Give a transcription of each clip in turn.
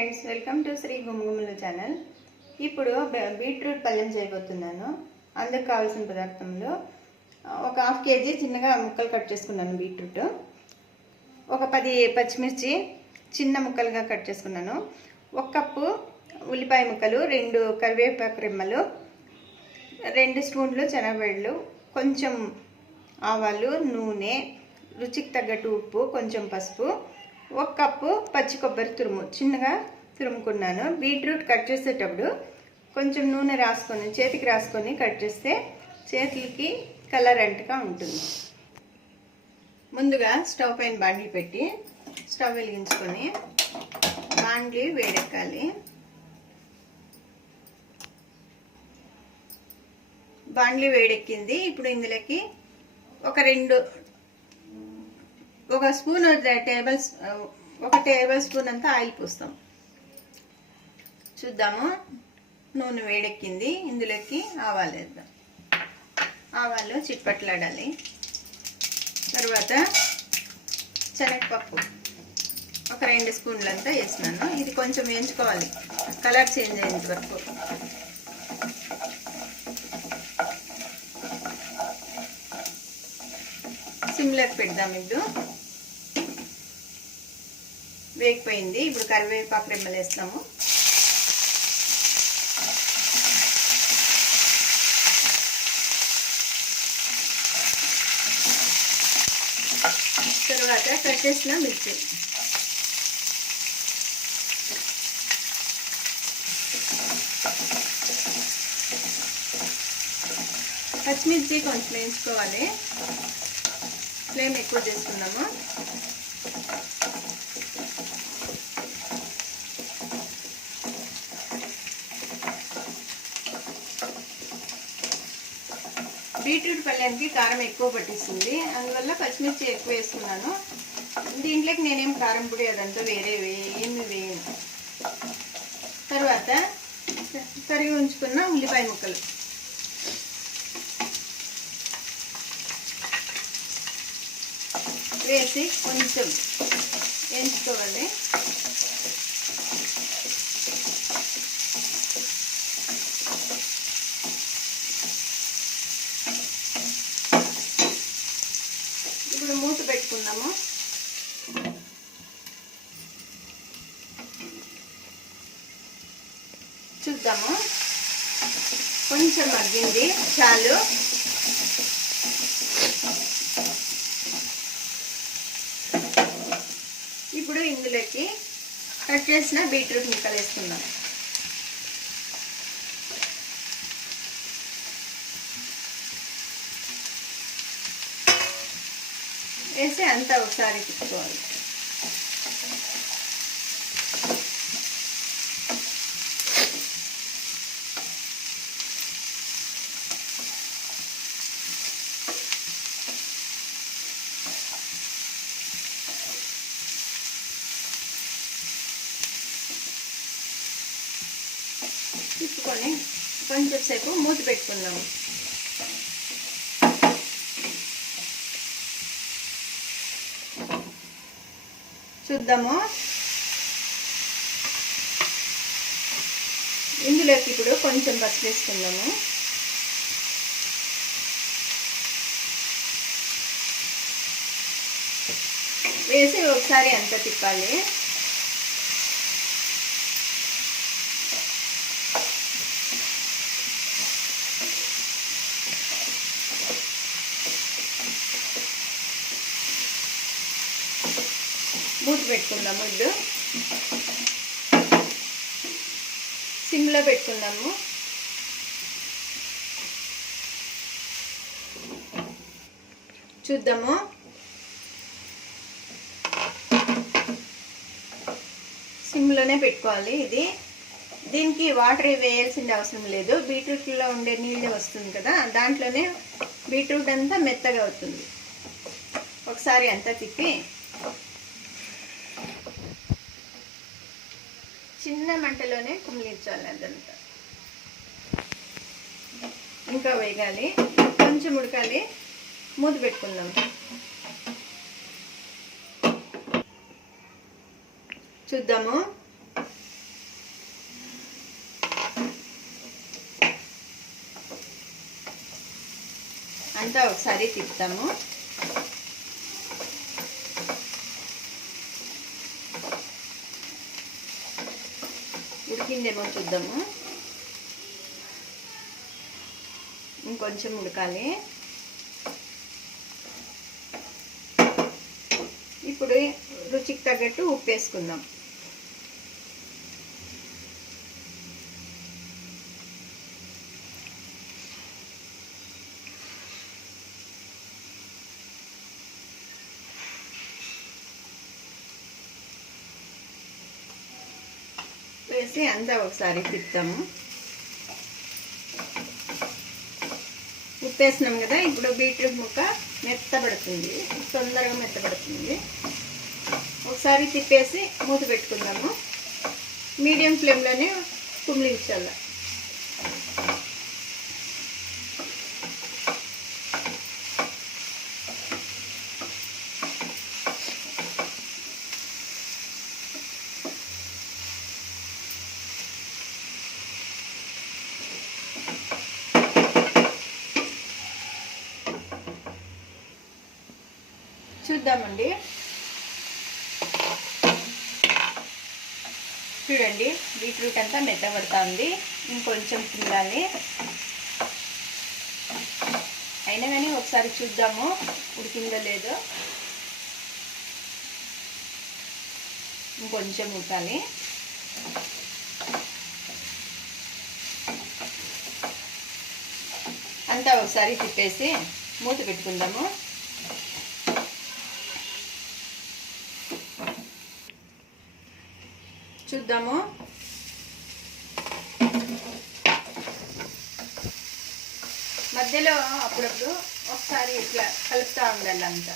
Friends, welcome to Shri Gumgumulu channel. ఇప్పుడు beetroot పళ్ళెం చేయబోతున్నాను. అందుకు కావాల్సిన పదార్థంలో ఒక హాఫ్ కేజీ చిన్నగా ముక్కలు కట్ చేసుకున్నాను బీట్రూట్, ఒక 10 పచ్చిమిర్చి చిన్న ముక్కలుగా కట్ చేసుకున్నాను, 1 కప్పు ఉల్లిపాయ ముక్కలు, 2 కరివేపాకు రెమ్మలు, 2 స్పూన్లు శనగబెళ్ళు, కొంచెం ఆవాలు, నూనె, రుచికి తగ్గట్టు ఉప్పు, కొంచెం పసుపు, 1 కప్పు పచ్చి కొబ్బరి తురుము చిన్నగా తురుముకున్నాను. బీట్రూట్ కట్ చేసేటప్పుడు కొంచెం నూనె రాసుకొని చేతికి రాసుకొని కట్ చేస్తే చేతులకి కలర్ అంటగా ఉంటుంది. ముందుగా స్టవ్ పైన బాండ్లీ పెట్టి స్టవ్ వెలిగించుకొని బాండ్లీ వేడెక్కాలి. బాండ్లీ వేడెక్కింది. ఇప్పుడు ఇందులోకి ఒక టేబుల్ స్పూన్ అంతా ఆయిల్ పోస్తాం. చూద్దాము. నూనె వేడెక్కింది. ఇందులోకి ఆవాలు వేద్దాం. ఆవాలు చిట్పట్లాడాలి. తర్వాత శనగపప్పు ఒక 2 స్పూన్లంతా వేసినాను. ఇది కొంచెం వేయించుకోవాలి, కలర్ చేంజ్ అయ్యేంత వరకు. సిమ్లోకి పెడదాం. ఇప్పుడు వేగిపోయింది. ఇప్పుడు కరివేపాకు రెమ్మలు వేస్తాము. తర్వాత కట్ చేసిన మిర్చి, పచ్చిమిర్చి కొంచెం వేయించుకోవాలి. ఫ్లేమ్ ఎక్కువ చేసుకున్నాము. బీట్రూట్ పళ్ళానికి కారం ఎక్కువ పట్టిస్తుంది, అందువల్ల పచ్చిమిర్చి ఎక్కువ వేసుకున్నాను. దీంట్లోకి నేనేం కారం పొడి అదంతా ఏమి వేయను. తర్వాత తరిగి ఉంచుకున్న ఉల్లిపాయ ముక్కలు వేసి కొంచెం వేయించుకోవాలి. ఇప్పుడు మూత పెట్టుకుందాము. చూద్దాము. కొంచెం మగ్గింది, చాలు. ఇప్పుడు ఇందులోకి కట్ చేసిన బీట్రూట్ ముక్కలు వేసుకుందాం. వేసి అంతా ఒకసారి తిప్పుకోవాలి. తిప్పుకొని కొంచెం సేపు మూత పెట్టుకుందాము. చూద్దాము. ఇందులోకి ఇప్పుడు కొంచెం పసుపు వేసుకుందాము. వేసి ఒకసారి అంతా తిప్పాలి. మూత పెట్టుకుందాము. ఇప్పుడు సిమ్లో పెట్టుకుందాము. చూద్దాము. సిమ్లోనే పెట్టుకోవాలి. దీనికి వాటర్ వేయాల్సిన అవసరం లేదు. బీట్రూట్లో ఉండే నీళ్ళే వస్తుంది కదా, దాంట్లోనే బీట్రూట్ అంతా మెత్తగా అవుతుంది. ఒకసారి అంతా తిప్పి చిన్న మంటలోనే కుమిలించాలి. అదంతా ఇంకా వేగాలి, కొంచెం ఉడకాలి. మూత పెట్టుకుందాం. చూద్దాము. అంతా ఒకసారి తిప్పుతాము. ఉడికిందేమో చూద్దాము. ఇంకొంచెం ఉడకాలి. ఇప్పుడు రుచికి తగ్గట్టు ఉప్పు వేసుకుందాం. వేసి అంతా ఒకసారి తిప్పుతాము. ఉప్పు వేసినాం కదా, ఇప్పుడు బీట్రూట్ ముక్క మెత్తబడుతుంది, తొందరగా మెత్తబడుతుంది. ఒకసారి తిప్పేసి మూత పెట్టుకుందాము. మీడియం ఫ్లేమ్లోనే కుమ్మించాలి. చూద్దామండి. చూడండి, బీట్రూట్ అంతా మెత్తబడతా ఉంది. ఇంకొంచెం తినాలి. అయినా కానీ ఒకసారి చూద్దాము ఉడికిందో లేదో. ఇంకొంచెం ఉడకాలి. అంతా ఒకసారి తిప్పేసి మూత పెట్టుకుందాము. చూద్దాము. మధ్యలో అప్పుడప్పుడు ఒకసారి ఇట్లా కలుపుతూ ఉండాలి అంతా.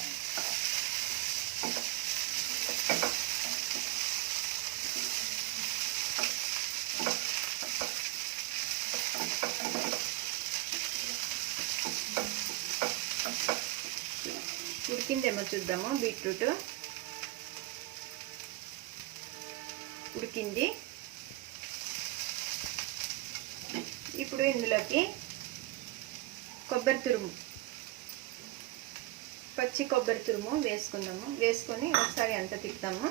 ఉడికిందేమో చూద్దాము. బీట్రూట్ ఉడికింది. ఇప్పుడు ఇందులోకి కొబ్బరి తురుము, పచ్చి కొబ్బరి తురుము వేసుకుందాము. వేసుకొని ఒకసారి అంతా తిప్పుతాము.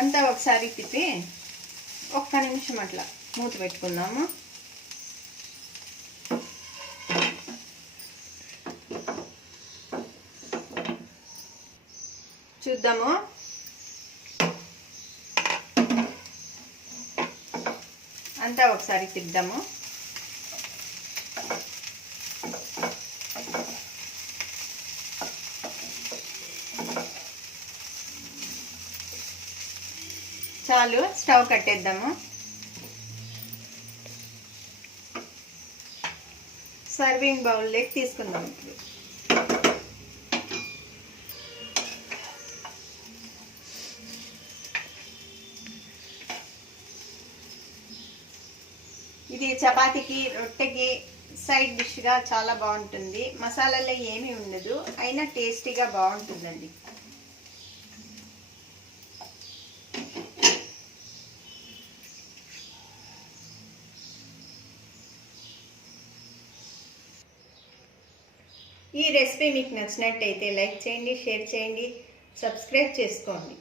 అంతా ఒకసారి తిప్పి ఒక్క నిమిషం అట్లా మూత పెట్టుకుందాము. చూద్దాము. అంతా ఒకసారి తిద్దాము. చాలు, స్టవ్ కట్టేద్దాము. సర్వింగ్ బౌల్లోకి తీసుకుందాం. ఇప్పుడు ఇది చపాతీకి, రొట్టెకి సైడ్ డిష్గా చాలా బాగుంటుంది. మసాలాలో ఏమీ ఉండదు, అయినా టేస్టీగా బాగుంటుందండి. ఈ రెసిపీ మీకు నచ్చినట్టయితే లైక్ చేయండి, షేర్ చేయండి, సబ్స్క్రైబ్ చేసుకోండి.